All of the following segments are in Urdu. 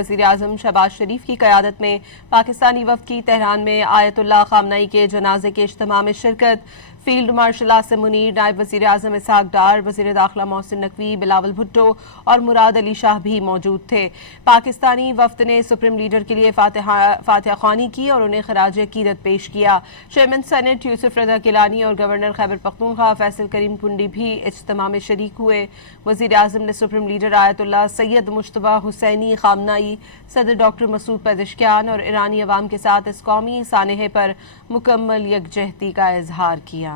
وزیر اعظم شہباز شریف کی قیادت میں پاکستانی وفد کی تہران میں آیت اللہ خامنئی کے جنازے کے اجتماع میں شرکت۔ فیلڈ مارشل عاصم منیر، نائب وزیر اعظم اسحاق ڈار، وزیر داخلہ محسن نقوی، بلاول بھٹو اور مراد علی شاہ بھی موجود تھے۔ پاکستانی وفد نے سپریم لیڈر کے لیے فاتحہ خوانی کی اور انہیں خراج عقیدت پیش کیا۔ چیئرمین سینیٹ یوسف رضا گیلانی اور گورنر خیبر پختونخوا فیصل کریم کنڈی بھی اجتماع میں شریک ہوئے۔ وزیر اعظم نے سپریم لیڈر آیت اللہ سید مجتبیٰ حسینی خامنئی، صدر ڈاکٹر مسعود پزشکیان اور ایرانی عوام کے ساتھ اس قومی سانحے پر مکمل یکجہتی کا اظہار کیا۔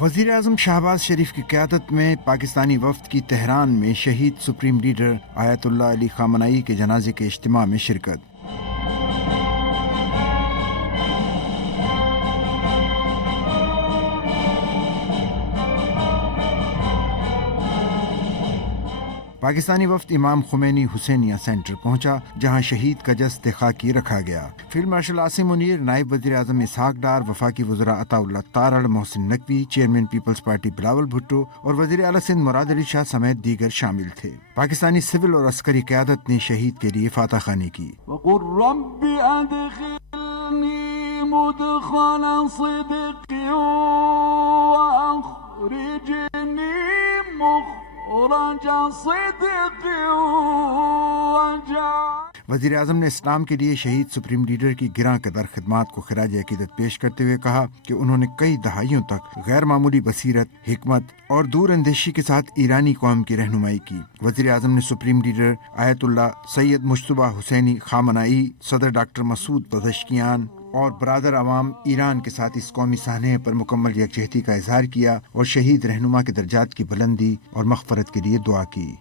وزیر اعظم شہباز شریف کی قیادت میں پاکستانی وفد کی تہران میں شہید سپریم لیڈر آیت اللہ علی خامنئی کے جنازے کے اجتماع میں شرکت۔ پاکستانی وفد امام خمینی حسینیہ سینٹر پہنچا، جہاں شہید کا جسد خاکی رکھا گیا۔ فیلڈ مارشل عاصم منیر، نائب وزیر اعظم اسحاق ڈار، وفاقی وزراء Atta Ullah Tarar, Mohsin Naqvi, chairman Peoples Party Bilawal Bhutto اور وزیر اعلیٰ سندھ مراد علی شاہ سمیت دیگر شامل تھے۔ پاکستانی سول اور عسکری قیادت نے شہید کے لیے فاتح خوانی کی۔ وقل رب ادخلنی مدخل صدق واخرجنی وزیر اعظم نے اسلام کے لیے شہید سپریم لیڈر کی گراں قدر خدمات کو خراج عقیدت پیش کرتے ہوئے کہا کہ انہوں نے کئی دہائیوں تک غیر معمولی بصیرت، حکمت اور دور اندیشی کے ساتھ ایرانی قوم کی رہنمائی کی۔ وزیر اعظم نے سپریم لیڈر آیت اللہ سید مجتبیٰ حسینی خامنئی، صدر ڈاکٹر مسعود پزشکیان اور برادر عوام ایران کے ساتھ اس قومی سانحے پر مکمل یکجہتی کا اظہار کیا اور شہید رہنما کے درجات کی بلندی اور مغفرت کے لیے دعا کی۔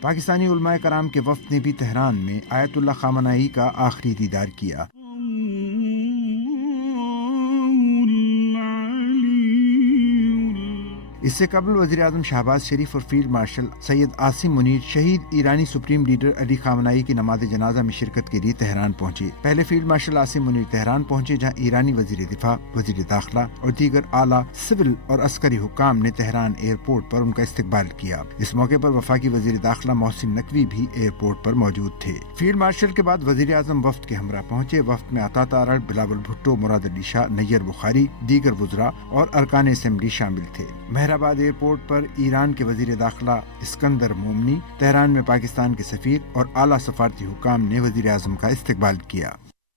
پاکستانی علماء کرام کے وفد نے بھی تہران میں آیت اللہ خامنئی کا آخری دیدار کیا۔ اس سے قبل وزیر اعظم شہباز شریف اور فیلڈ مارشل سید عاصم منیر شہید ایرانی سپریم لیڈر علی خامنئی کی نماز جنازہ میں شرکت کے لیے تہران پہنچے۔ پہلے field marshal Asim Munir Tehran پہنچے، جہاں ایرانی وزیر دفاع، وزیر داخلہ اور دیگر اعلیٰ سول اور عسکری حکام نے تہران ایئرپورٹ پر ان کا استقبال کیا۔ اس موقع پر وفاقی وزیر داخلہ محسن نقوی بھی ایئرپورٹ پر موجود تھے۔ فیلڈ مارشل کے بعد وزیر اعظم وفد کے ہمراہ پہنچے۔ وفد میں عطا تارڑ، بلاول بھٹو، مراد علی شاہ، نیر بخاری، دیگر وزراء اور ارکان اسمبلی شامل تھے۔ مہرآباد ایئرپورٹ پر ایران کے وزیر داخلہ اسکندر مومنی، تہران میں پاکستان کے سفیر اور اعلیٰ سفارتی حکام نے وزیر اعظم کا استقبال کیا۔